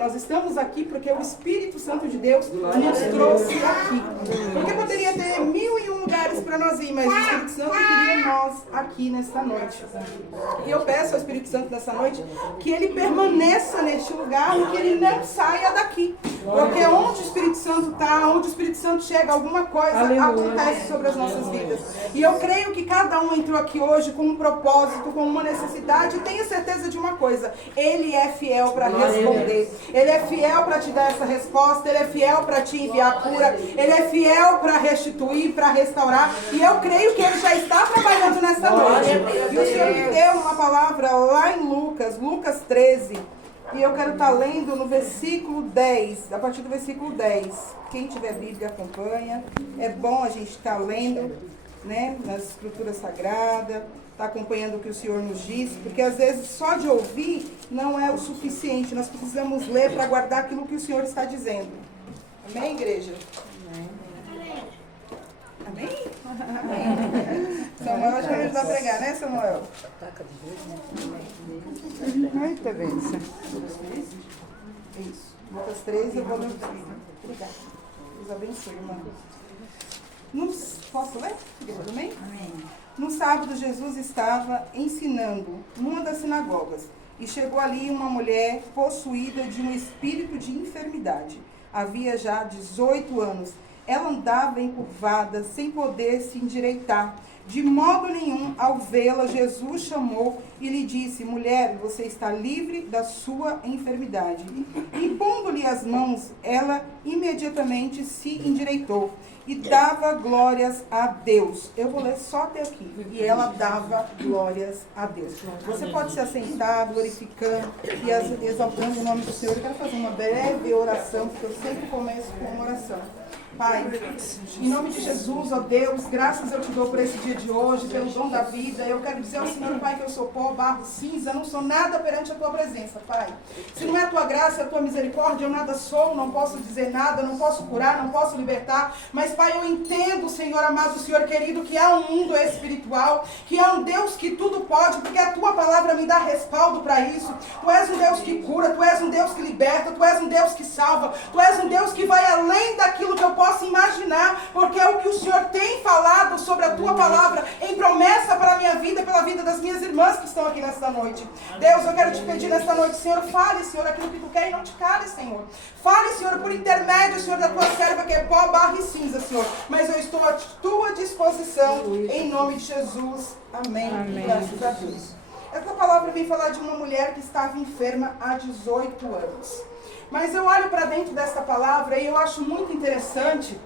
Nós estamos aqui porque o Espírito Santo de Deus nos trouxe aqui. Porque poderia ter 1001 lugares para nós ir, mas o Espírito Santo queria nós aqui nesta noite. E eu peço ao Espírito Santo nessa noite que ele permaneça neste lugar e que ele não saia daqui. Porque onde o Espírito Santo está, onde o Espírito Santo chega, alguma coisa acontece sobre as nossas vidas. E eu creio que cada um entrou aqui hoje com um propósito, com uma necessidade, e tenha certeza de uma coisa: ele é fiel para responder, ele é fiel para te dar essa resposta, ele é fiel para te enviar a cura, ele é fiel para restituir, para restaurar, e eu creio que ele já está trabalhando nessa noite. E o Senhor me deu uma palavra lá em Lucas 13, e eu quero estar lendo no versículo 10, a partir do versículo 10. Quem tiver Bíblia acompanha, é bom a gente estar lendo, né, nas escrituras sagradas, está acompanhando o que o Senhor nos diz, porque às vezes só de ouvir não é o suficiente, nós precisamos ler para guardar aquilo que o Senhor está dizendo. Amém, igreja? Amém? Amém? Amém. Samuel, acho que vai me ajudar a pregar, né, Samuel? Eita, bênção. Isso. Lucas 13, eu vou ler. Obrigada. Deus abençoe, irmão. Posso ler? Amém? Amém. No sábado, Jesus estava ensinando numa das sinagogas e chegou ali uma mulher possuída de um espírito de enfermidade. Havia já 18 anos. Ela andava encurvada, sem poder se endireitar. De modo nenhum, ao vê-la, Jesus chamou e lhe disse: mulher, você está livre da sua enfermidade. E pondo-lhe as mãos, ela imediatamente se endireitou e dava glórias a Deus. Eu vou ler só até aqui. E ela dava glórias a Deus. Você pode se assentar, glorificando e exaltando o nome do Senhor. Eu quero fazer uma breve oração, porque eu sempre começo com uma oração. Pai, em nome de Jesus, ó Deus, graças eu te dou por esse dia de hoje, pelo dom da vida. Eu quero dizer ao Senhor, Pai, que eu sou pó, barro, cinza, não sou nada perante a tua presença, Pai. Se não é a tua graça, a tua misericórdia, eu nada sou, não posso dizer nada, não posso curar, não posso libertar. Mas, Pai, eu entendo, Senhor amado, Senhor querido, que há um mundo espiritual, que há um Deus que tudo pode, porque a tua palavra me dá respaldo para isso. Tu és um Deus que cura, tu és um Deus que liberta, tu és um Deus que salva, tu és um Deus que vai além daquilo que eu posso imaginar, porque é o que o Senhor tem falado sobre a tua palavra em promessa para a minha vida e pela vida das minhas irmãs que estão aqui nesta noite. Deus, eu quero te pedir nesta noite, Senhor, fale, Senhor, aquilo que tu quer e não te cale, Senhor. Fale, Senhor, por intermédio, Senhor, da tua serva que é pó, barro e cinza, Senhor. Mas eu estou à tua disposição, em nome de Jesus. Amém. Amém. Graças a Deus. Essa palavra vem falar de uma mulher que estava enferma há 18 anos. Mas eu olho para dentro dessa palavra e eu acho muito interessante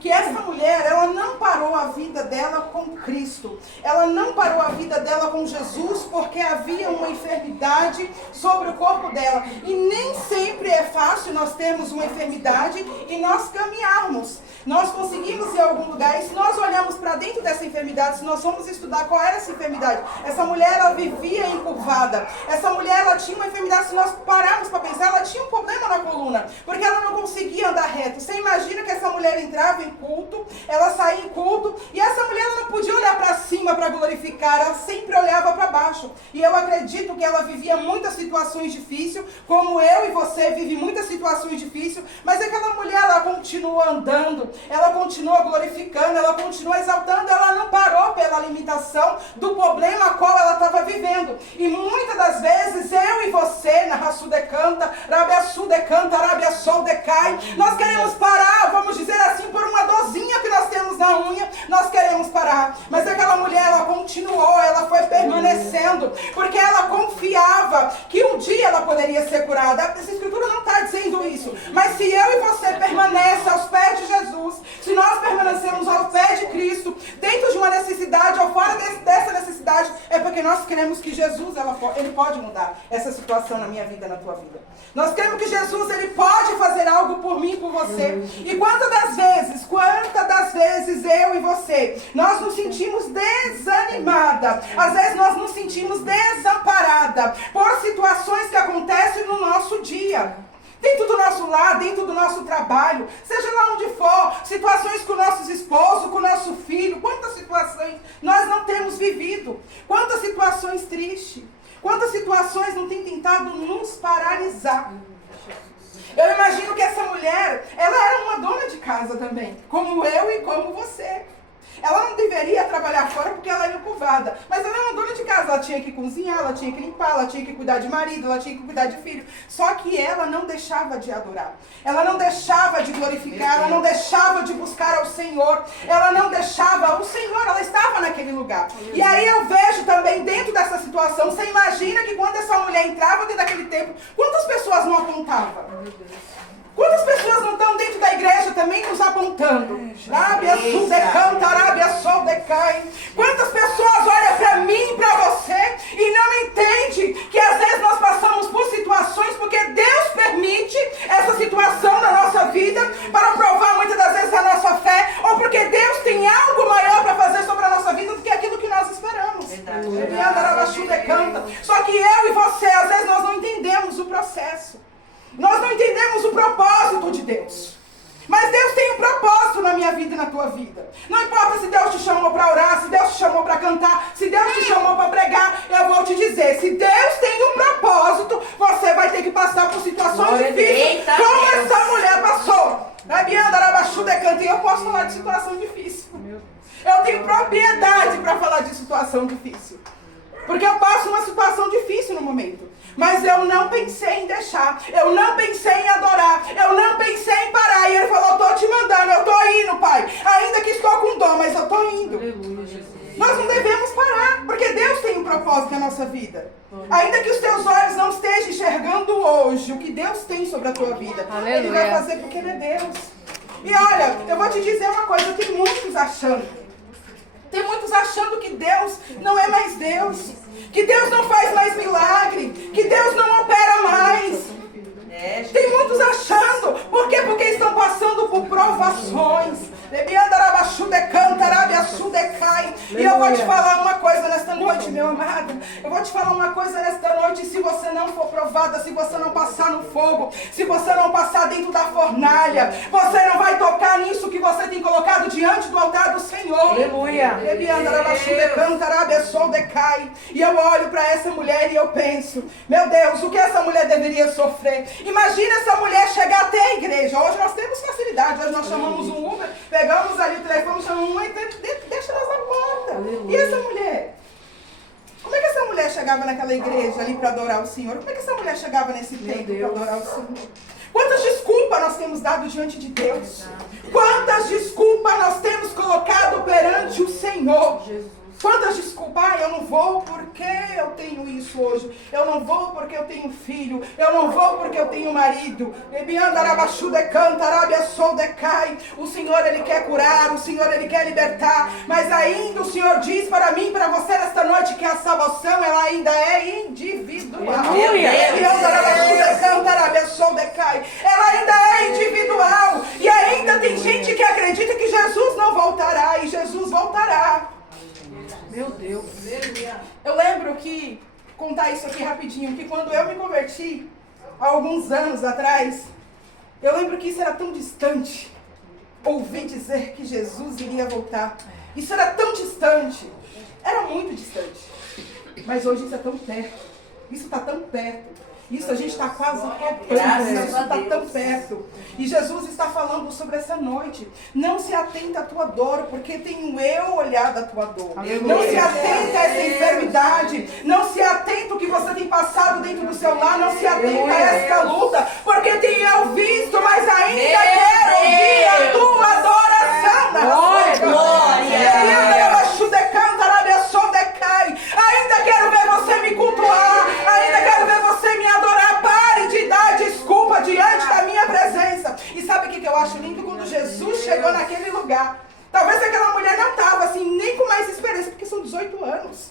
que essa mulher, ela não parou a vida dela com Cristo. Ela não parou a vida dela com Jesus porque havia uma enfermidade sobre o corpo dela. E nem sempre é fácil nós termos uma enfermidade e nós caminharmos. Nós conseguimos ir a algum lugar e se nós olharmos para dentro dessa enfermidade, se nós formos estudar qual era essa enfermidade, essa mulher, ela vivia encurvada. Essa mulher, ela tinha uma enfermidade, se nós pararmos para pensar, ela tinha um problema na coluna, porque ela não conseguia andar reto. Você imagina que essa mulher entrava em culto, ela saía em culto, e essa mulher, ela não podia olhar para cima para glorificar, ela sempre olhava para baixo. E eu acredito que ela vivia muitas situações difíceis, como eu e você vive muitas situações difíceis, mas aquela mulher, ela continua andando, ela continua glorificando, ela continua exaltando, ela não parou pela limitação do problema a qual ela estava vivendo. E muitas das vezes, eu e você, na Raçu decanta, Rabia Su decanta, Rabia Sol decai, nós queremos parar, vamos dizer assim, por uma dorzinha que nós temos na unha, nós queremos parar. Mas aquela mulher, ela continuou, ela foi permanecendo, porque ela confiava que um dia ela poderia ser curada. Essa escritura não está dizendo isso, mas se eu e você permanecem aos pés de Jesus, se nós permanecemos ao pé de Cristo, dentro de uma necessidade ou fora dessa necessidade, é porque nós queremos que Jesus, ele pode mudar essa situação na minha vida, na tua vida. Nós queremos que Jesus, ele pode fazer algo por mim e por você. E quantas das vezes eu e você, nós nos sentimos desanimada, às vezes nós nos sentimos desamparada por situações que acontecem no nosso dia. Dentro do nosso lar, dentro do nosso trabalho, seja lá onde for, situações com nossos esposos, com nosso filho, quantas situações nós não temos vivido, quantas situações tristes, quantas situações não têm tentado nos paralisar. Eu imagino que essa mulher, ela era uma dona de casa também, como eu e como você. Ela não deveria trabalhar fora porque ela era curvada, mas ela era uma dona de casa, ela tinha que cozinhar, ela tinha que limpar, ela tinha que cuidar de marido, ela tinha que cuidar de filho. Só que ela não deixava de adorar, ela não deixava de glorificar, ela não deixava de buscar ao Senhor, ela não deixava o Senhor, ela estava naquele lugar. E aí eu vejo também dentro dessa situação, você imagina que quando essa mulher entrava dentro daquele templo, quantas pessoas não apontavam? Quantas pessoas não estão dentro da igreja também nos apontando? Arábia Sul decanta, Arábia Sol decai. Quantas pessoas olham para mim e para você e não entendem que às vezes nós passamos por situações porque Deus permite essa situação na nossa vida para provar muitas das vezes a nossa fé, ou porque Deus tem algo maior para fazer sobre a nossa vida do que aquilo que nós esperamos. Só que eu e você, às vezes nós não entendemos o processo. Nós não entendemos o propósito de Deus. Mas Deus tem um propósito na minha vida e na tua vida. Não importa se Deus te chamou para orar, se Deus te chamou para cantar, se Deus te chamou para pregar, eu vou te dizer, se Deus tem um propósito, você vai ter que passar por situações difíceis, como essa mulher passou. E eu posso falar de situação difícil. Eu tenho propriedade para falar de situação difícil. Porque eu passo uma situação difícil no momento. Mas eu não pensei em deixar. Eu não pensei em adorar. Eu não pensei em parar. E ele falou, eu estou te mandando. Eu estou indo, Pai. Ainda que estou com dor, mas eu estou indo. Nós não devemos parar. Porque Deus tem um propósito na nossa vida. Ainda que os teus olhos não estejam enxergando hoje o que Deus tem sobre a tua vida. Ele vai fazer porque Ele é Deus. E olha, eu vou te dizer uma coisa. Tem muitos achando. Tem muitos achando que Deus não é mais Deus. Que Deus não faz mais milagre. Que Deus não opera mais. Tem muitos achando. Por quê? Porque estão passando por provações. E eu vou te falar uma coisa nesta noite, meu amado. Eu vou te falar uma coisa nesta noite. Se você não for provada, se você não passar no fogo, se você não passar dentro da fornalha, você não vai tocar nisso que você tem colocado diante do altar do Senhor. Aleluia. E eu olho para essa mulher e eu penso, meu Deus, o que essa mulher deveria sofrer? Imagina essa mulher chegar até a igreja. Hoje nós temos facilidade, hoje nós chamamos um Uber, pegamos ali o telefone, chamamos um e deixa nós na porta. Aleluia. E essa mulher? Como é que essa mulher chegava naquela igreja ali para adorar o Senhor? Como é que essa mulher chegava nesse templo para adorar o Senhor? Quantas desculpas nós temos dado diante de Deus? Quantas desculpas nós temos colocado perante o Senhor? Quantas desculpas? Ah, eu não vou porque eu tenho isso hoje. Eu não vou porque eu tenho filho. Eu não vou porque eu tenho marido. O Senhor, Ele quer curar. O Senhor, Ele quer libertar. Mas ainda o Senhor diz para mim e para você nesta noite que a salvação, ela ainda é individual. Ela ainda é individual. E ainda tem gente que acredita que Jesus não voltará. E Jesus voltará. Meu Deus. Eu lembro que, contar isso aqui rapidinho, que quando eu me converti, há alguns anos atrás, eu lembro que isso era tão distante. Ouvi dizer que Jesus iria voltar. Isso era tão distante. Era muito distante. Mas hoje isso é tão perto. Isso está tão perto. Isso a gente está quase tocando, isso está tão perto. E Jesus está falando sobre essa noite. Não se atenta à tua dor, porque tenho eu olhado a tua dor. Não se atenta a essa enfermidade. Não se atenta ao que você tem passado dentro do seu lar. Não se atenta a esta luta, porque tenho eu visto, mas ainda quero ouvir a tua adoração. Glória! Ainda quero ver você me cultuar. Ainda quero ver você me adorar. Pare de dar desculpa diante da minha presença. E sabe o que eu acho lindo? Quando Jesus chegou naquele lugar, talvez aquela mulher não estava assim, nem com mais experiência, porque são 18 anos.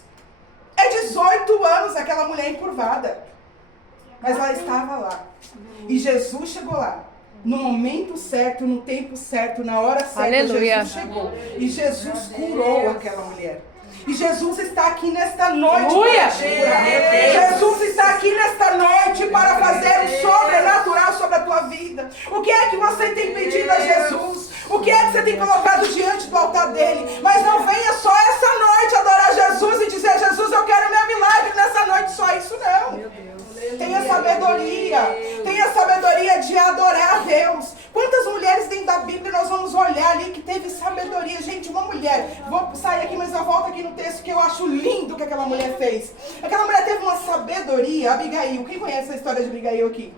É 18 anos aquela mulher encurvada. Mas ela estava lá. E Jesus chegou lá. No momento certo, no tempo certo, na hora certa. Aleluia. Jesus chegou. E Jesus curou aquela mulher. E Jesus está aqui nesta noite para te curar. Jesus está aqui nesta noite para fazer o sobrenatural sobre a tua vida. O que é que você tem pedido a Jesus? O que é que você tem colocado diante do altar dele? Mas não venha só essa noite adorar Jesus e dizer, Jesus, eu quero meu milagre nessa noite. Só isso não. Tenha sabedoria. Tenha sabedoria de de adorar a Deus. Quantas mulheres dentro da Bíblia nós vamos olhar ali que teve sabedoria? Gente, uma mulher, vou sair aqui, mas eu volto aqui no texto que eu acho lindo que aquela mulher fez. Aquela mulher teve uma sabedoria, Abigail. Quem conhece a história de Abigail aqui?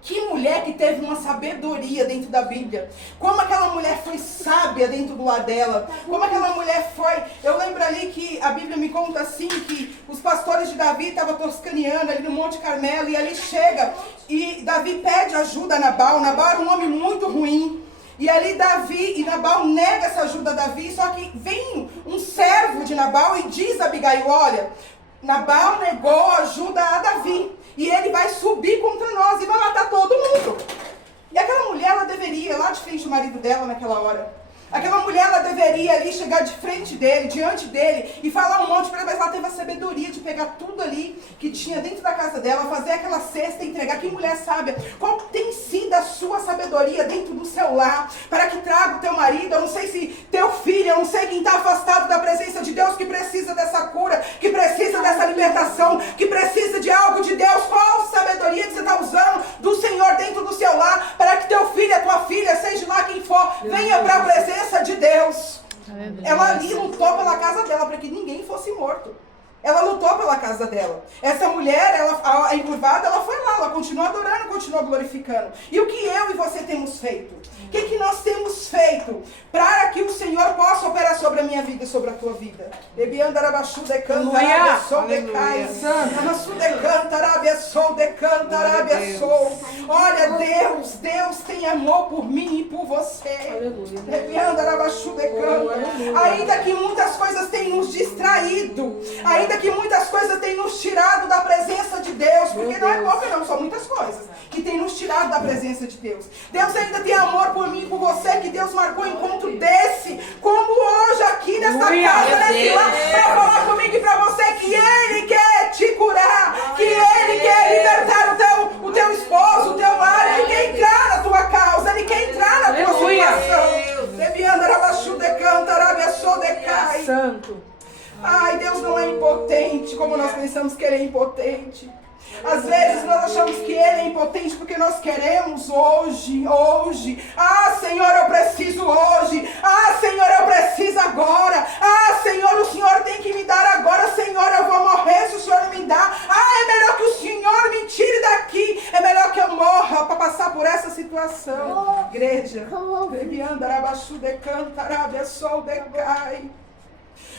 Que mulher que teve uma sabedoria dentro da Bíblia. Como aquela mulher foi sábia dentro do lar dela. Como aquela mulher foi... Eu lembro ali que a Bíblia me conta assim, que os pastores de Davi estavam toscaneando ali no Monte Carmelo. E ali chega e Davi pede ajuda a Nabal. Nabal era um homem muito ruim. E ali Davi e Nabal nega essa ajuda a Davi. Só que vem um servo de Nabal e diz a Abigail, olha, Nabal negou ajuda a Davi. E ele vai subir contra nós e vai matar todo mundo. E aquela mulher, ela deveria ir lá de frente do marido dela naquela hora. Aquela mulher, ela deveria ali chegar de frente dele, diante dele, e falar um monte para ele, mas ela teve a sabedoria de pegar tudo ali que tinha dentro da casa dela, fazer aquela cesta e entregar. Que mulher sábia! Qual tem sido a sua sabedoria dentro do seu lar, para que traga o teu marido? Eu não sei se teu filho, eu não sei quem está afastado da presença de Deus, que precisa dessa cura, que precisa dessa libertação, que precisa de algo de Deus. Qual sabedoria que você está usando do Senhor dentro do seu lar, para que teu filho, a tua filha, seja lá quem for, venha para a presença de Deus. Ela ali lutou pela casa dela para que ninguém fosse morto. Ela lutou pela casa dela. Essa mulher, a encurvada, ela foi lá, ela continuou adorando, continuou glorificando. E o que eu e você temos feito? O que nós temos feito para que o Senhor possa operar sobre a minha vida e sobre a tua vida? Olha, Deus tem amor por mim e por você. Ainda que muitas coisas tenham nos distraído, ainda que muitas coisas tenham nos tirado da presença de Deus, porque não é pouca não, são muitas coisas que tem nos tirado da presença de Deus. Deus ainda tem amor por mim e por você, que Deus marcou um encontro desse, como hoje aqui nesta casa, nesse lar, para falar comigo e para você que Ele quer te curar, que Ele quer libertar o teu esposo, o teu lar, Ele quer entrar na tua causa, Ele quer entrar na tua situação. Santo. Ai, Deus não é impotente como nós pensamos que Ele é impotente. Às vezes nós achamos que Ele é impotente porque nós queremos hoje. Ah, Senhor, eu preciso hoje. Ah, Senhor, eu preciso agora. Ah, Senhor, o Senhor tem que me dar agora. Senhor, eu vou morrer se o Senhor não me dá. Ah, é melhor que o Senhor me tire daqui. É melhor que eu morra para passar por essa situação. Igreja.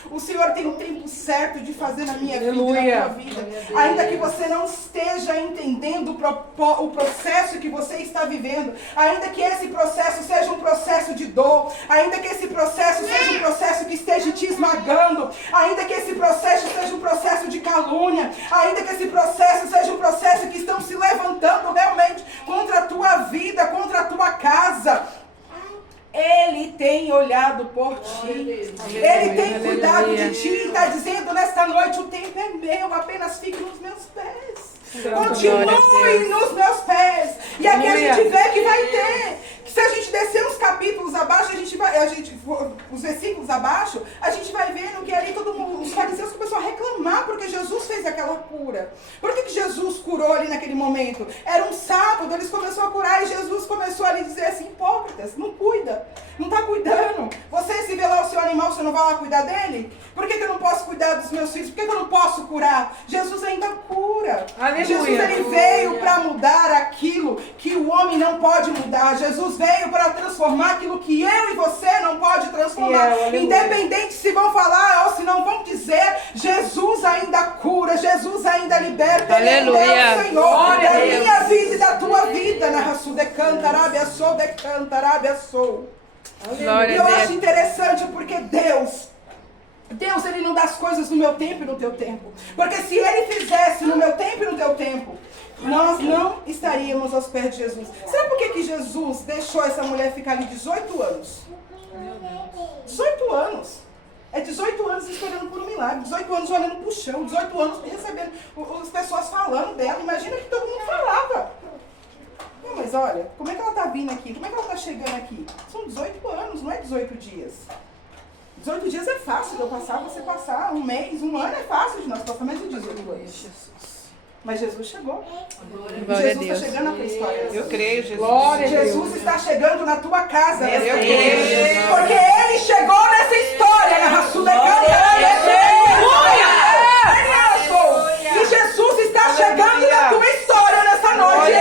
O Senhor tem um tempo certo de fazer na minha vida e na tua vida. Ainda que você não esteja entendendo o processo que você está vivendo, ainda que esse processo seja um processo de dor, ainda que esse processo seja um processo que esteja te esmagando, ainda que esse processo seja um processo de calúnia, ainda que esse processo seja um processo que estão se levantando realmente contra a tua vida, contra a tua casa, Ele tem olhado por ti. Ele tem cuidado de ti. E está dizendo nesta noite, o tempo é meu, apenas fique nos meus pés. Continue nos meus pés. E aqui a gente vê que vai ter. Que se a gente descer uns capítulos abaixo, os versículos abaixo, a gente vai vendo que ali todo mundo, os fariseus começaram a reclamar porque Jesus fez aquela cura. Por que Jesus curou ali naquele momento? Era um sábado, eles começaram a curar e Jesus começou ali a dizer assim, hipócritas, não cuida, não está cuidando. Você se vê lá o seu animal, você não vai lá cuidar dele? Por que eu não posso cuidar dos meus filhos? Por que eu não posso curar? Jesus ainda cura. Aleluia. Jesus ele veio para mudar aquilo que o homem não pode mudar. Jesus veio para transformar aquilo que eu e você não pode transformar. Independente se vão falar ou se não vão dizer, Jesus ainda cura, Jesus ainda liberta. Aleluia. Ele é o Senhor da minha vida e da tua vida. Na raça de cantarabia sou, de cantarabia sou. E eu acho interessante porque Deus ele não dá as coisas no meu tempo e no teu tempo. Porque se Ele fizesse no meu tempo e no teu tempo, nós não estaríamos aos pés de Jesus. Sabe por que Jesus deixou essa mulher ficar ali 18 anos? 18 anos. É 18 anos esperando por um milagre, 18 anos olhando para o chão, 18 anos recebendo as pessoas falando dela. Imagina que todo mundo falava. Não, mas olha, como é que ela está vindo aqui? Como é que ela está chegando aqui? São 18 anos, não é 18 dias. 18 dias é fácil de eu passar, você passar um mês, um ano é fácil de nós passar, mas em 18 anos. Mas Jesus chegou. Glória a Jesus Deus. está chegando na tua história. Eu creio, Jesus. Glória a Deus. Jesus está chegando na tua casa. Eu creio. Porque Ele chegou nessa história. Na Raçuda E Jesus está chegando na tua história nessa noite.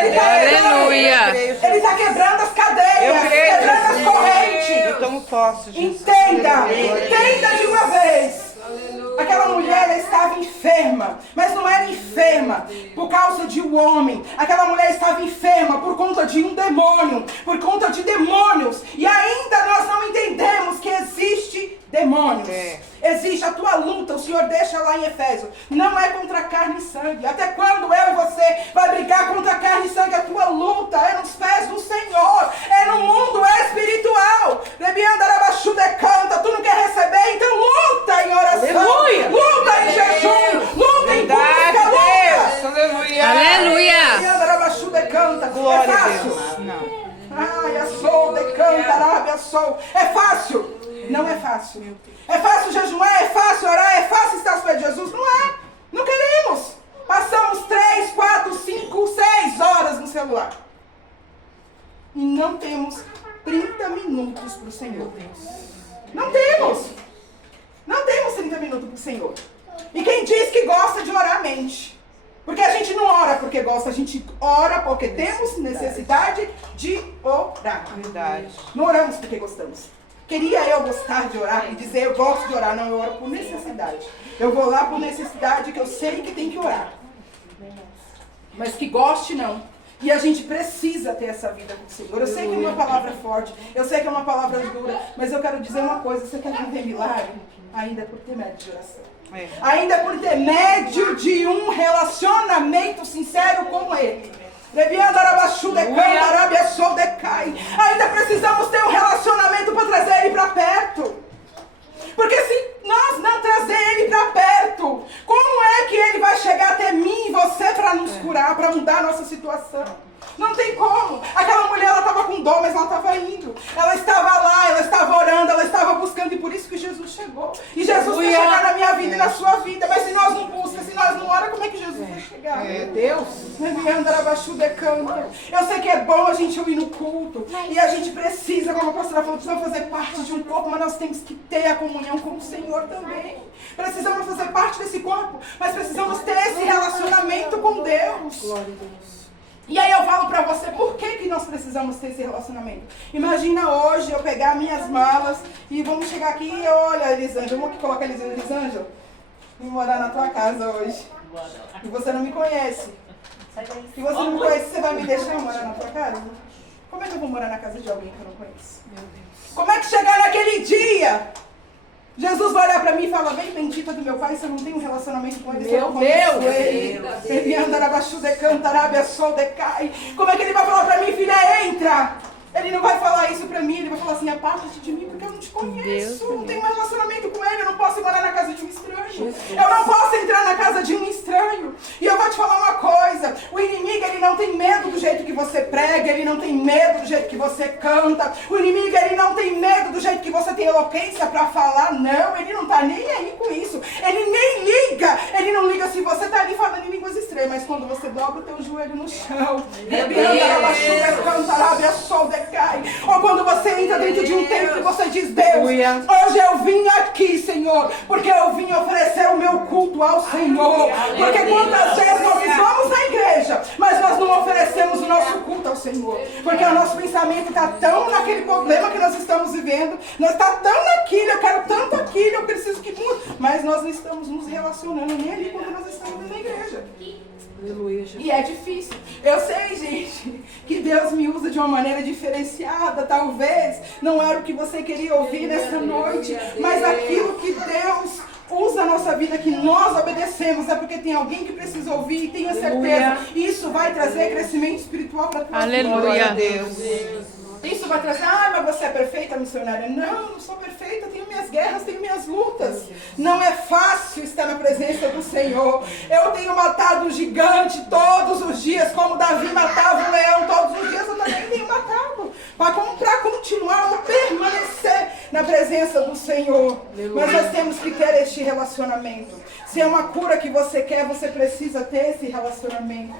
Ele está quebrando as cadeias, quebrando as correntes. Eu tomo posse, Jesus. Entenda de uma vez. Aquela mulher, ela estava enferma, mas não era enferma por causa de um homem. Aquela mulher estava enferma por conta de um demônio, por conta de demônios. E ainda nós não entendemos que existe demônios. Existe a tua luta, o Senhor deixa lá em Efésios. Não é contra carne e sangue. Até quando eu e você vai brigar contra carne e sangue? A tua luta é nos pés do Senhor, é no mundo espiritual. Canta, tu não quer receber, então luta em oração. Aleluia. Luta em jejum, luta em busca, luta. Aleluia. Aleluia. Canta. Glória É a fácil? Deus. Não. Ai, a sol, decanta, arábia, sol. É fácil? Não é fácil. É fácil jejuar, é fácil orar, é fácil estar aos pés de Jesus? Não é. Não queremos. Passamos 3, 4, 5, 6 horas no celular. E não temos 30 minutos para o Senhor. Não temos. Não temos 30 minutos para o Senhor. E quem diz que gosta de orar, mente. Porque a gente não ora porque gosta, a gente ora porque temos necessidade de orar. Verdade. Não oramos porque gostamos. Queria eu gostar de orar e dizer eu gosto de orar. Não, eu oro por necessidade. Eu vou lá por necessidade que eu sei que tem que orar. Mas que goste, não. E a gente precisa ter essa vida com o Senhor. Eu sei que é uma palavra forte, eu sei que é uma palavra dura, mas eu quero dizer uma coisa, você quer viver milagre? Ainda por ter médio de oração. Ainda por ter médio de um relacionamento sincero com Ele. Ainda precisamos ter um relacionamento para trazer Ele para perto. Porque se nós não trazer Ele para perto, como é que Ele vai chegar até mim e você para nos curar, para mudar a nossa situação? Não tem como. Aquela mulher, ela estava com dor, mas ela estava indo. Ela estava lá, ela estava orando, ela estava buscando. E por isso que Jesus chegou. E Jesus quer chegar na minha vida e na sua vida. Mas se nós não buscamos, se nós não oramos, como é que Jesus vai chegar? Deus. Eu sei que é bom a gente ouvir no culto. E a gente precisa, como a pastora falou, precisamos fazer parte de um corpo. Mas nós temos que ter a comunhão com o Senhor também. Precisamos fazer parte desse corpo. Mas precisamos ter esse relacionamento com Deus. Glória a Deus. E aí eu falo pra você, por que nós precisamos ter esse relacionamento? Imagina hoje eu pegar minhas malas e vamos chegar aqui e olha, Elisângela, vamos aqui colocar Elisângela, vim morar na tua casa hoje. E você não me conhece. E você não me conhece, você vai me deixar morar na tua casa? Como é que eu vou morar na casa de alguém que eu não conheço? Meu Deus. Como é que chegar naquele dia? Jesus vai olhar pra mim e fala, vem bendita do meu pai, você não tem um relacionamento com ele. Meu Deus! Ele anda na baixo de canta, arábia, sol decai. Como é que ele vai falar pra mim, filha, entra? Ele não vai falar isso pra mim, ele vai falar assim, aparta-te de mim porque eu não te conheço. Não tenho um relacionamento com ele, eu não posso morar na casa de um estranho. Eu não posso entrar na casa de um estranho. E eu vou te falar uma coisa, o inimigo, ele não tem medo do jeito que você prega, ele não tem medo do jeito que você canta. O inimigo, ele não tem medo do jeito que você tem eloquência pra falar, não. Ele não tá nem aí com isso. Ele nem liga. Ele não liga se você tá ali falando em línguas estranhas, mas quando você dobra o teu joelho no chão, ou quando você entra dentro de um templo e você diz, Deus, hoje eu vim aqui, Senhor, porque eu vim oferecer o meu culto ao Senhor. Porque quantas vezes nós vamos à igreja, mas nós não oferecemos o nosso culto ao Senhor. Porque o nosso pensamento está tão naquele problema que nós estamos vivendo, nós está tão naquilo, eu quero tanto aquilo, eu preciso que mude. Mas nós não estamos nos relacionando nem ali quando nós estamos dentro da igreja. Aleluia, Jesus. E é difícil. Eu sei, gente, que Deus me usa de uma maneira diferenciada. Talvez não era o que você queria ouvir nessa noite, mas aquilo que Deus usa a nossa vida, que nós obedecemos, é porque tem alguém que precisa ouvir e tenha certeza. Isso vai trazer crescimento espiritual para a tua vida. Aleluia. Deus. Isso vai trazer, mas você é perfeita, missionária. Não, não sou perfeita, tenho minhas guerras, tenho minhas lutas. Não é fácil estar na presença do Senhor. Eu tenho matado um gigante todos os dias, como Davi matava um leão todos os dias, eu também tenho matado. Para continuar ou permanecer na presença do Senhor. Mas nós temos que ter este relacionamento. Se é uma cura que você quer, você precisa ter esse relacionamento.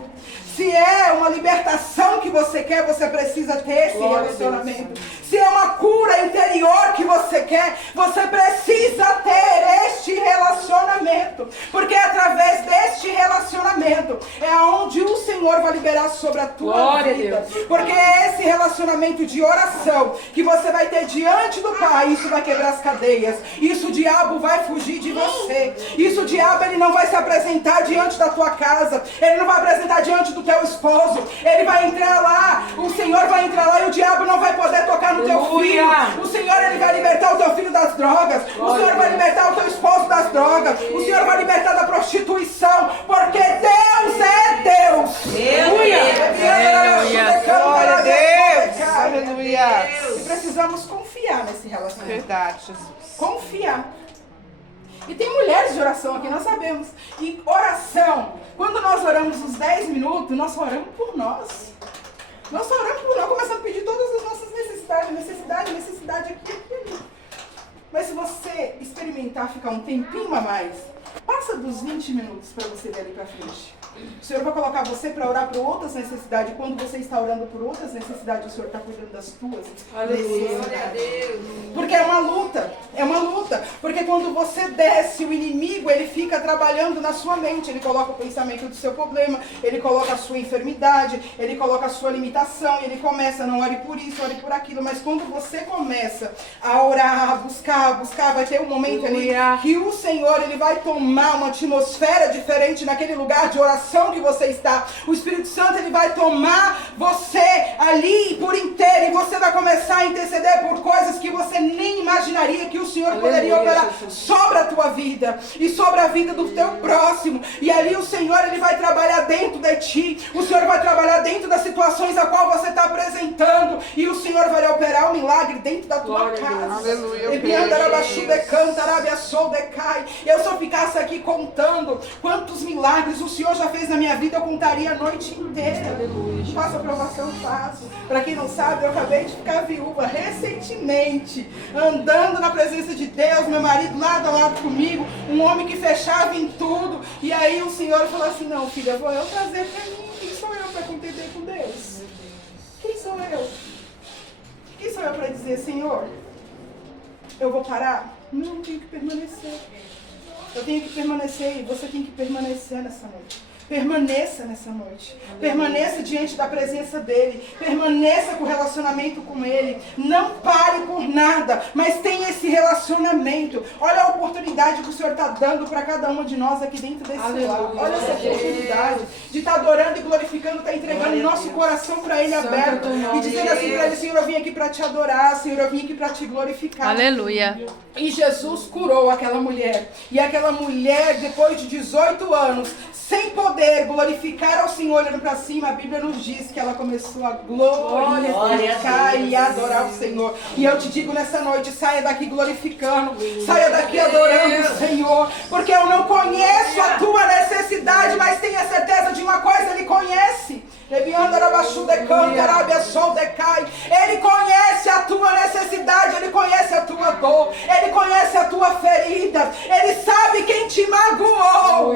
Se é uma libertação que você quer, você precisa ter esse relacionamento. Se é uma cura interior que você quer, você precisa ter este relacionamento. Porque é através deste relacionamento é onde o Senhor vai liberar sobre a tua vida. Porque é esse relacionamento de oração que você vai ter diante do Pai. Isso vai quebrar as cadeias. Isso o diabo vai fugir de você. Isso o diabo ele não vai se apresentar diante da tua casa. Ele não vai apresentar diante do teu esposo. Ele vai entrar lá. O Senhor vai entrar lá e o diabo não vai poder tocar no teu filho. O Senhor ele vai libertar o teu filho das drogas. O Senhor vai libertar o teu esposo das drogas. O Senhor vai libertar da prostituição. Porque Deus é Deus. Aleluia. Glória a Deus. Aleluia. E precisamos confiar nesse relacionamento. Verdade, Jesus. Confiar. E tem mulheres de oração aqui, nós sabemos. E oração, quando nós oramos os 10 minutos, nós oramos por nós. Nós oramos por nós, começamos a pedir todas as nossas necessidade aqui e ali. Mas se você experimentar ficar um tempinho a mais, passa dos 20 minutos para você ver ali para frente. O Senhor vai colocar você para orar por outras necessidades. Quando você está orando por outras necessidades, o Senhor está cuidando das tuas necessidades. Porque é uma luta. É uma luta. Porque quando você desce, o inimigo, ele fica trabalhando na sua mente. Ele coloca o pensamento do seu problema. Ele coloca a sua enfermidade. Ele coloca a sua limitação. Ele começa, não ore por isso, ore por aquilo. Mas quando você começa a orar, a buscar, vai ter um momento ali que o Senhor, ele vai tomar uma atmosfera diferente naquele lugar de oração que você está. O Espírito Santo ele vai tomar você ali por inteiro e você vai começar a interceder por coisas que você nem imaginaria que o Senhor poderia operar sobre a tua vida e sobre a vida do teu próximo. E ali o Senhor ele vai trabalhar dentro de ti. O Senhor vai trabalhar dentro das situações a qual você está apresentando e o Senhor vai operar o milagre dentro da tua casa. Aleluia. Eu se eu ficasse aqui contando quantos milagres o Senhor já fez na minha vida, eu contaria a noite inteira. Aleluia. Faço aprovação, faço. Para quem não sabe, eu acabei de ficar viúva recentemente, andando na presença de Deus, meu marido lado a lado comigo, um homem que fechava em tudo. E aí o Senhor falou assim: não, filha, vou eu trazer para mim. Quem sou eu para contender com Deus? Quem sou eu? Quem sou eu para dizer: Senhor, eu vou parar? Não, eu tenho que permanecer. Eu tenho que permanecer e você tem que permanecer nessa noite. Permaneça nessa noite. Permaneça diante da presença dele. Permaneça com o relacionamento com ele. Não pare por nada, mas tenha esse relacionamento. Olha a oportunidade que o Senhor está dando para cada uma de nós aqui dentro desse lar. Olha essa oportunidade de estar adorando e glorificando, estar entregando o nosso coração para ele aberto e dizendo assim para ele: Senhor, eu vim aqui para te adorar. Senhor, eu vim aqui para te glorificar. Aleluia. E Jesus curou aquela mulher. E aquela mulher, depois de 18 anos, sem poder glorificar ao Senhor olhando para cima, a Bíblia nos diz que ela começou a glorificar e adorar o Senhor. E eu te digo nessa noite: saia daqui glorificando, saia daqui adorando o Senhor, porque eu não conheço a tua necessidade, mas tenha certeza de uma coisa: Ele conhece. Ele conhece a tua necessidade, Ele conhece a tua dor, Ele conhece a tua ferida, Ele sabe quem te magoou.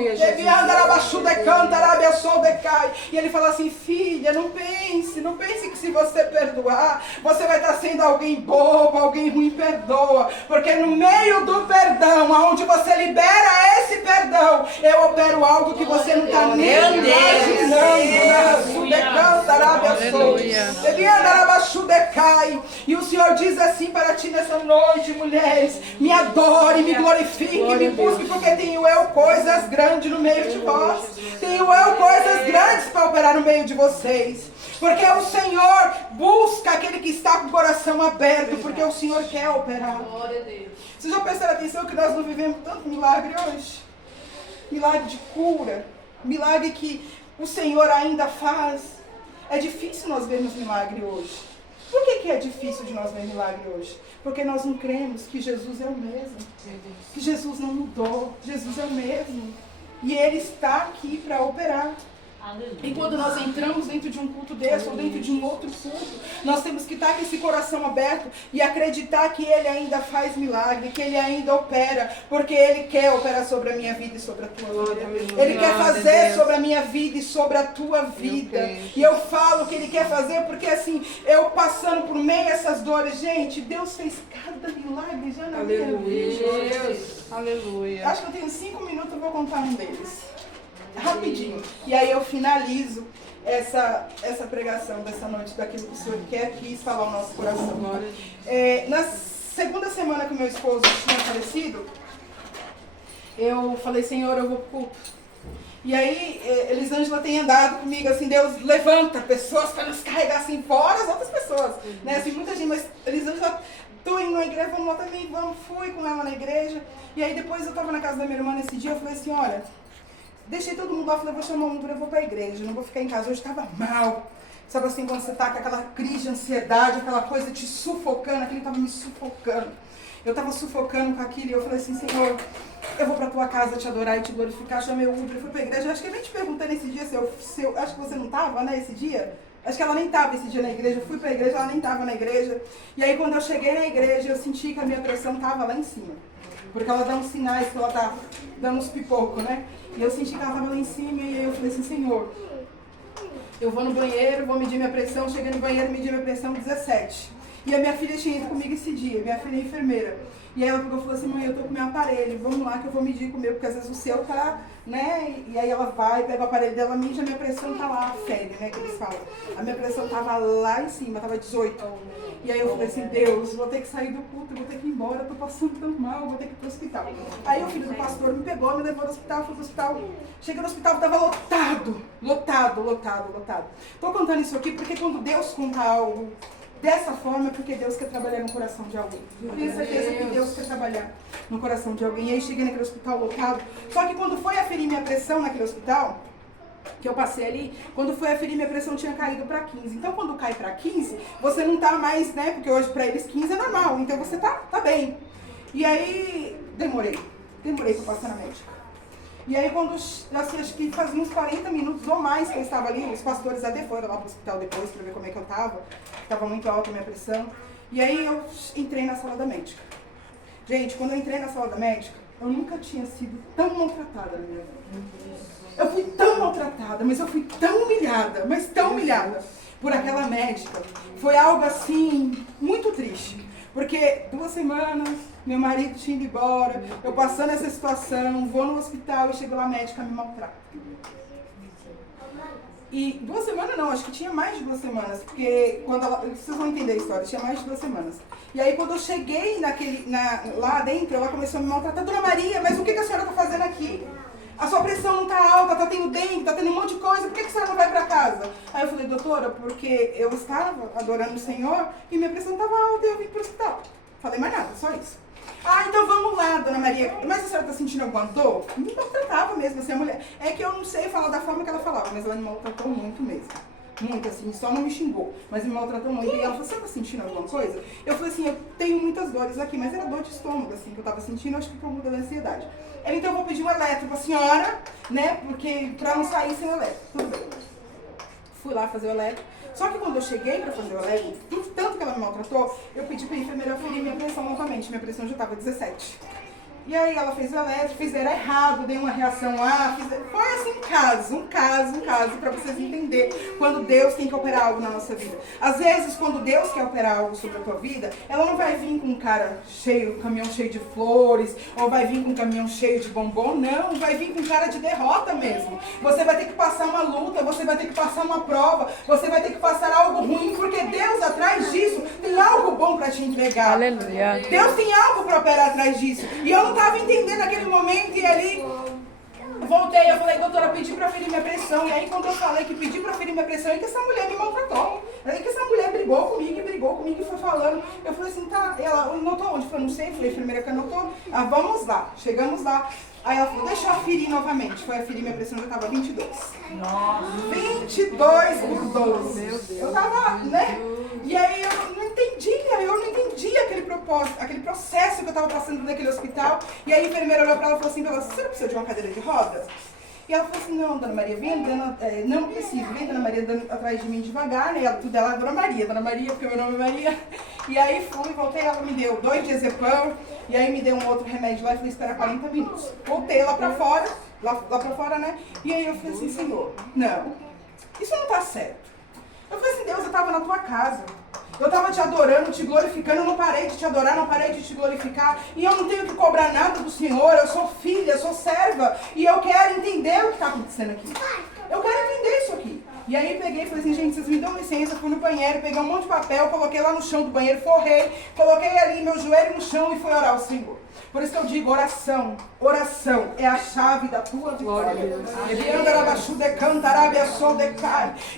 E Ele fala assim: filha, não pense que se você perdoar, você vai estar sendo alguém bobo, alguém ruim. Perdoa, porque no meio do perdão, aonde você libera esse perdão, eu opero algo que você não está nem imaginando. E o Senhor diz assim para ti nessa noite: mulheres, me adore, me glorifique, me busque, porque tenho eu coisas grandes no meio de vós. Tenho eu coisas grandes para operar no meio de vocês. Porque o Senhor busca aquele que está com o coração aberto, porque o Senhor quer operar. Vocês já prestaram atenção que nós não vivemos tanto milagre hoje? Milagre de cura, milagre que o Senhor ainda faz. É difícil nós vermos milagre hoje. Por que é difícil de nós ver milagre hoje? Porque nós não cremos que Jesus é o mesmo. Que Jesus não mudou. Jesus é o mesmo. E Ele está aqui para operar. E quando nós entramos dentro de um culto desse ou dentro de um outro culto, nós temos que estar com esse coração aberto e acreditar que Ele ainda faz milagre, que Ele ainda opera, porque Ele quer operar sobre a minha vida e sobre a tua vida. Ele quer fazer sobre a minha vida e sobre a tua vida. E eu falo que Ele quer fazer porque assim, eu passando por meio dessas dores, gente, Deus fez cada milagre já na minha vida. Aleluia. Acho que eu tenho 5 minutos, eu vou contar um deles. Rapidinho. E aí eu finalizo essa pregação dessa noite, daquilo que o Senhor quis falar ao nosso coração. Na segunda semana que o meu esposo tinha falecido, eu falei, Senhor, eu vou pro culto. E aí, Elisângela tem andado comigo, assim, Deus levanta pessoas para nos carregar assim fora as outras pessoas. Né? Assim, muita gente, mas Elisângela, tô indo na igreja, vamos lá também, vamos, fui com ela na igreja. E aí depois eu tava na casa da minha irmã nesse dia, eu falei assim, olha, deixei todo mundo lá, falei, vou chamar um Uber, eu vou pra igreja, não vou ficar em casa. Hoje tava mal. Sabe assim, quando você tá com aquela crise de ansiedade, aquela coisa te sufocando, aquilo tava me sufocando. Eu tava sufocando com aquilo e eu falei assim, Senhor, eu vou pra tua casa te adorar e te glorificar. Chamei o Uber, fui pra igreja. Eu acho que eu nem te perguntei nesse dia se eu acho que você não tava, né, esse dia. Acho que ela nem tava esse dia na igreja. Eu fui pra igreja, ela nem tava na igreja. E aí quando eu cheguei na igreja, eu senti que a minha pressão tava lá em cima. Porque ela dá uns sinais que ela tá dando uns pipocos, né? E eu senti que ela estava lá em cima e aí eu falei assim, Senhor, eu vou no banheiro, vou medir minha pressão. Cheguei no banheiro, medi minha pressão 17. E a minha filha tinha ido comigo esse dia, minha filha é enfermeira. E aí ela pegou e falou assim, mãe, eu tô com meu aparelho, vamos lá que eu vou medir com o meu, porque às vezes o seu tá, né? E aí ela vai, pega o aparelho dela, mide, a minha pressão tá lá, fere, né, que eles falam. A minha pressão tava lá em cima, tava 18. E aí eu falei assim, Deus, vou ter que sair do culto, vou ter que ir embora, tô passando tão mal, vou ter que ir pro hospital. Aí o filho do pastor me pegou, me levou no hospital, fui pro hospital. Cheguei no hospital, tava lotado. Tô contando isso aqui porque quando Deus conta algo dessa forma, é porque Deus quer trabalhar no coração de alguém. Eu tenho certeza que Deus quer trabalhar no coração de alguém. E aí cheguei naquele hospital lotado. Só que quando foi aferir minha pressão naquele hospital, que eu passei ali, quando foi aferir minha pressão tinha caído para 15. Então quando cai para 15, você não tá mais, né? Porque hoje para eles 15 é normal. Então você tá bem. E aí, demorei para passar na médica. E aí quando, assim, acho que fazia uns 40 minutos ou mais que eu estava ali, os pastores até foram lá pro hospital depois para ver como é que eu tava. Tava muito alta a minha pressão. E aí eu entrei na sala da médica. Gente, quando eu entrei na sala da médica, eu nunca tinha sido tão maltratada na minha vida. Eu fui tão maltratada, mas eu fui tão humilhada, mas tão humilhada por aquela médica. Foi algo assim, muito triste. Porque 2 semanas, meu marido tinha ido embora, eu passando essa situação, vou no hospital e chego lá, a médica me maltrata. E 2 semanas não, acho que tinha mais de 2 semanas, porque quando ela, vocês vão entender a história, tinha mais de 2 semanas. E aí quando eu cheguei lá dentro, ela começou a me maltratar, Dona Maria, mas o que a senhora está fazendo aqui? A sua pressão não está alta, está tendo dengue, está tendo um monte de coisa, por que a senhora não vai para casa? Aí eu falei, doutora, porque eu estava adorando o Senhor e minha pressão estava alta e eu vim para o hospital. Falei mais nada, só isso. Ah, então vamos lá, Dona Maria. Mas a senhora está sentindo alguma dor? Me maltratava mesmo, assim, a mulher. É que eu não sei falar da forma que ela falava, mas ela me maltratou muito mesmo. Muito, assim, só não me xingou, mas me maltratou muito. E ela falou, você está sentindo alguma coisa? Eu falei assim, eu tenho muitas dores aqui, mas era dor de estômago, assim, que eu estava sentindo, acho que por conta da ansiedade. Ela, então eu vou pedir um eletro para a senhora, né, porque para não sair sem o eletro. Tudo bem. Fui lá fazer o eletro. Só que quando eu cheguei para fazer o eletro, tanto que ela me maltratou, eu pedi para a enfermeira aferir minha pressão novamente. Minha pressão já estava 17. E aí ela fez o eletro, fizeram errado, dei uma reação lá, foi assim um caso, para vocês entenderem quando Deus tem que operar algo na nossa vida. Às vezes, quando Deus quer operar algo sobre a tua vida, ela não vai vir com um caminhão cheio de flores, ou vai vir com um caminhão cheio de bombom, não, vai vir com cara de derrota mesmo. Você vai ter que passar uma luta, você vai ter que passar uma prova, você vai ter que passar algo ruim, porque Deus atrás disso tem algo bom para te entregar. Aleluia. Deus tem algo para operar atrás disso. E eu não estava entendendo naquele momento e ali voltei, eu falei, doutora, pedi para ferir minha pressão. E aí quando eu falei que pedi para ferir minha pressão, é que essa mulher me maltratou. É que essa mulher brigou comigo e foi falando. Eu falei assim, tá, ela anotou onde? Eu falei, não sei, falei, enfermeira que anotou. Ah, vamos lá, chegamos lá. Aí ela falou, deixa eu aferir novamente. Foi aferir, minha pressão já estava 22. Nossa. 22 por 12. Meu Deus. Eu tava, né? E aí eu não entendia aquele propósito, aquele processo que eu estava passando naquele hospital. E aí a enfermeira olhou para ela e falou assim, você não precisa de uma cadeira de rodas? E ela falou assim, não, Dona Maria, vem andando, não precisa, vem Dona Maria andando atrás de mim devagar, né? Tudo ela é Dona Maria, porque meu nome é Maria. E aí fui, voltei, ela me deu 2 diazepam, e aí me deu um outro remédio lá e falei, espera 40 minutos. Voltei lá pra fora, lá pra fora, né? E aí eu falei assim, Senhor, não, isso não tá certo. Eu falei assim, Deus, eu tava na tua casa. Eu estava te adorando, te glorificando, eu não parei de te adorar, não parei de te glorificar. E eu não tenho que cobrar nada do Senhor, eu sou filha, eu sou serva. E eu quero entender o que está acontecendo aqui. Eu quero entender isso aqui. E aí peguei e falei assim, gente, vocês me dão licença, fui no banheiro, peguei um monte de papel, coloquei lá no chão do banheiro, forrei, coloquei ali meu joelho no chão e fui orar ao Senhor. Por isso que eu digo, oração é a chave da tua vitória.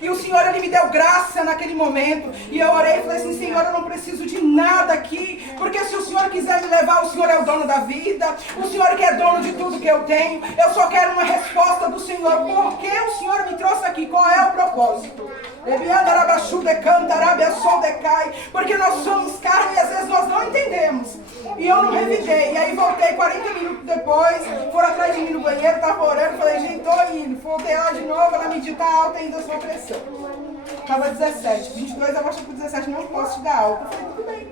E o Senhor, Ele me deu graça naquele momento. E eu orei e falei assim, Senhor, eu não preciso de nada aqui. Porque se o Senhor quiser me levar, o Senhor é o dono da vida. O Senhor que é dono de tudo que eu tenho. Eu só quero uma resposta do Senhor. Por que o Senhor me trouxe aqui? Qual é o propósito? Porque nós somos carne e às vezes nós não entendemos. E eu não revidei. E aí voltei 40 minutos depois, foram atrás de mim no banheiro, tava orando, falei, gente, tô indo. Voltei lá de novo, ela mediu, tá alta ainda a sua pressão. Tava 17, 22, eu acho que com 17 não posso te dar alta. Eu falei, tudo bem.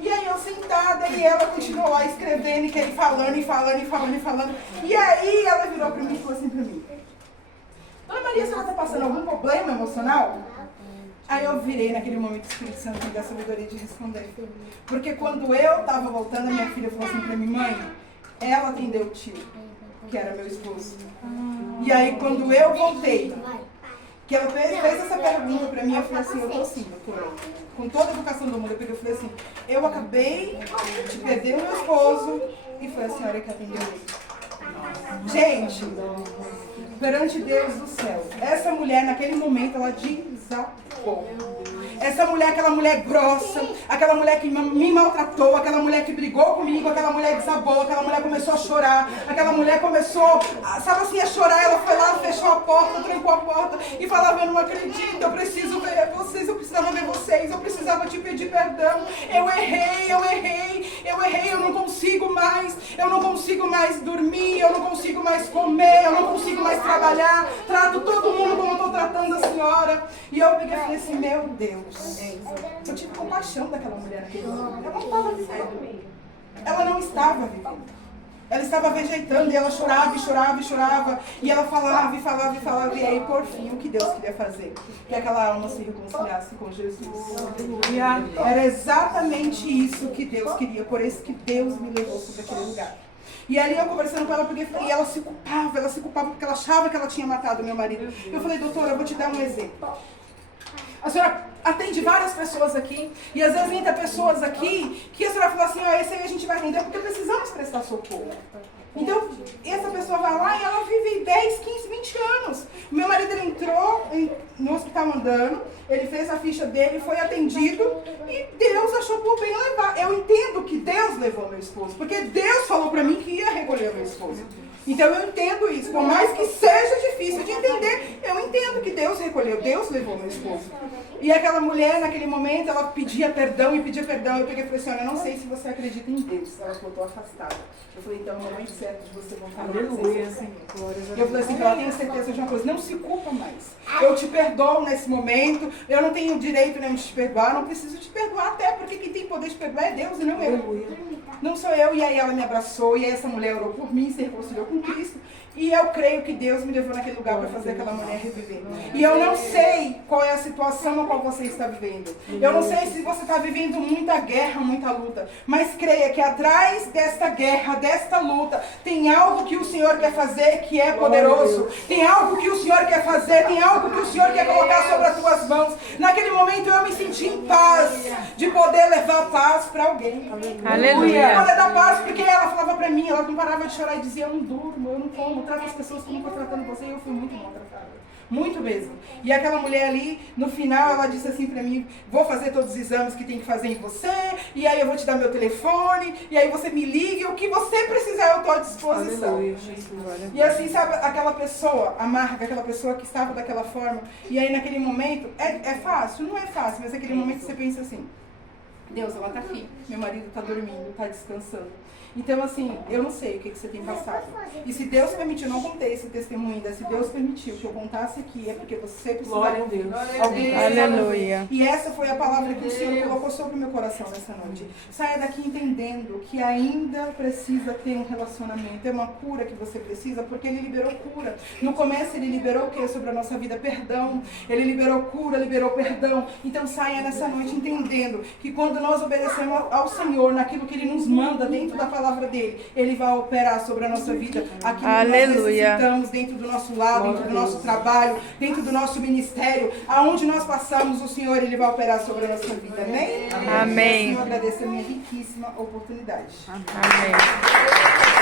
E aí eu sentada e ela continuou lá escrevendo e ele falando e falando e falando e falando. E aí ela virou pra mim e falou assim pra mim, Dona Maria, a senhora tá passando algum problema emocional? Aí eu virei naquele momento, o Espírito Santo me dá a sabedoria de responder. Porque quando eu estava voltando, a minha filha falou assim pra mim, mãe, ela atendeu o tio, que era meu esposo. E aí quando eu voltei, que ela fez essa pergunta pra mim, eu falei assim, eu tô assim, doutora, com toda a educação do mundo, eu falei assim, eu acabei de perder o meu esposo e foi a senhora que atendeu ele. Gente, perante Deus do céu, essa mulher naquele momento ela desabou. Essa mulher, aquela mulher grossa, aquela mulher que me maltratou, aquela mulher que brigou comigo, aquela mulher desabou, aquela mulher começou a chorar, aquela mulher começou, sabe assim, a chorar, ela foi lá, fechou a porta, trancou a porta e falava, eu não acredito, eu preciso ver vocês, eu precisava ver vocês, eu precisava te pedir perdão, eu errei, eu não consigo mais dormir, eu não consigo mais comer, eu não consigo mais trabalhar, trato todo mundo como eu estou tratando a senhora. E eu peguei e falei assim, meu Deus, eu tive compaixão daquela mulher naquele momento. Ela não estava vivendo. Ela não estava vivendo. Ela estava vegetando e ela chorava e chorava e chorava. E ela falava e falava e falava. E aí, por fim, o que Deus queria fazer? Que aquela alma se reconciliasse com Jesus. Era exatamente isso que Deus queria. Por isso que Deus me levou sobre aquele lugar. E ali eu conversando com ela, e ela se culpava porque ela achava que ela tinha matado meu marido. Eu falei, doutora, eu vou te dar um exemplo. A senhora atende várias pessoas aqui, e às vezes entra pessoas aqui, que a senhora fala assim, ó, esse aí a gente vai atender porque precisamos prestar socorro. Então, essa pessoa vai lá e ela vive 10, 15, 20 anos. O meu marido, ele entrou no hospital andando, ele fez a ficha dele, foi atendido, e Deus achou por bem levar. Eu entendo que Deus levou meu esposo, porque Deus falou pra mim que ia recolher meu esposo. Então eu entendo isso, por mais que seja difícil de entender, eu entendo que Deus recolheu, Deus levou meu esposo. E aquela mulher, naquele momento, ela pedia perdão e pedia perdão. Eu peguei e falei assim, olha, eu não sei se você acredita em Deus. Ela falou, estou afastada. Eu falei, então é o momento certo de você voltar a Deus. Eu falei assim, ela tenha certeza de uma coisa, não se culpa mais. Eu te perdoo nesse momento, eu não tenho direito nem de te perdoar, não preciso te perdoar até, porque quem tem poder de perdoar é Deus e não eu. Não sou eu. E aí ela me abraçou, e aí essa mulher orou por mim, se reconciliou com Cristo. E eu creio que Deus me levou naquele lugar para fazer aquela mulher reviver. E eu não sei qual é a situação na qual você está vivendo. Eu não sei se você está vivendo muita guerra, muita luta. Mas creia que atrás desta guerra, desta luta, tem algo que o Senhor quer fazer que é poderoso. Tem algo que o Senhor quer fazer, tem algo que o Senhor quer colocar sobre as tuas mãos. Naquele momento eu me senti em paz, de poder levar paz para alguém. Aleluia. Poder dar paz, porque ela falava para mim, ela não parava de chorar e dizia, eu não durmo, eu não como. Trata as pessoas como estou tratando você, e eu fui muito maltratada. Muito mesmo. E aquela mulher ali, no final, ela disse assim pra mim, vou fazer todos os exames que tem que fazer em você, e aí eu vou te dar meu telefone, e aí você me liga, e o que você precisar eu estou à disposição. Aleluia, Jesus. E assim, sabe, aquela pessoa amarga, aquela pessoa que estava daquela forma, e aí naquele momento, é fácil? Não é fácil, mas naquele momento você pensa assim, Deus, ela tá aqui. Meu marido tá dormindo, tá descansando. Então, assim, eu não sei o que você tem passado. E se Deus permitiu, eu não contei esse testemunho ainda, se Deus permitiu que eu contasse aqui, é porque você precisa... Glória a Deus. Alguém Aleluia. E essa foi a palavra que o Senhor colocou sobre o meu coração nessa noite. Saia daqui entendendo que ainda precisa ter um relacionamento. É uma cura que você precisa, porque Ele liberou cura. No começo Ele liberou o que sobre a nossa vida? Perdão. Ele liberou cura, liberou perdão. Então saia nessa noite entendendo que quando nós obedecemos ao Senhor, naquilo que Ele nos manda dentro da palavra dele, Ele vai operar sobre a nossa vida aquilo que nós necessitamos dentro do nosso lar, dentro do nosso trabalho, dentro do nosso ministério, aonde nós passamos, o Senhor, Ele vai operar sobre a nossa vida, amém? Amém. E assim eu agradeço a minha riquíssima oportunidade. Amém.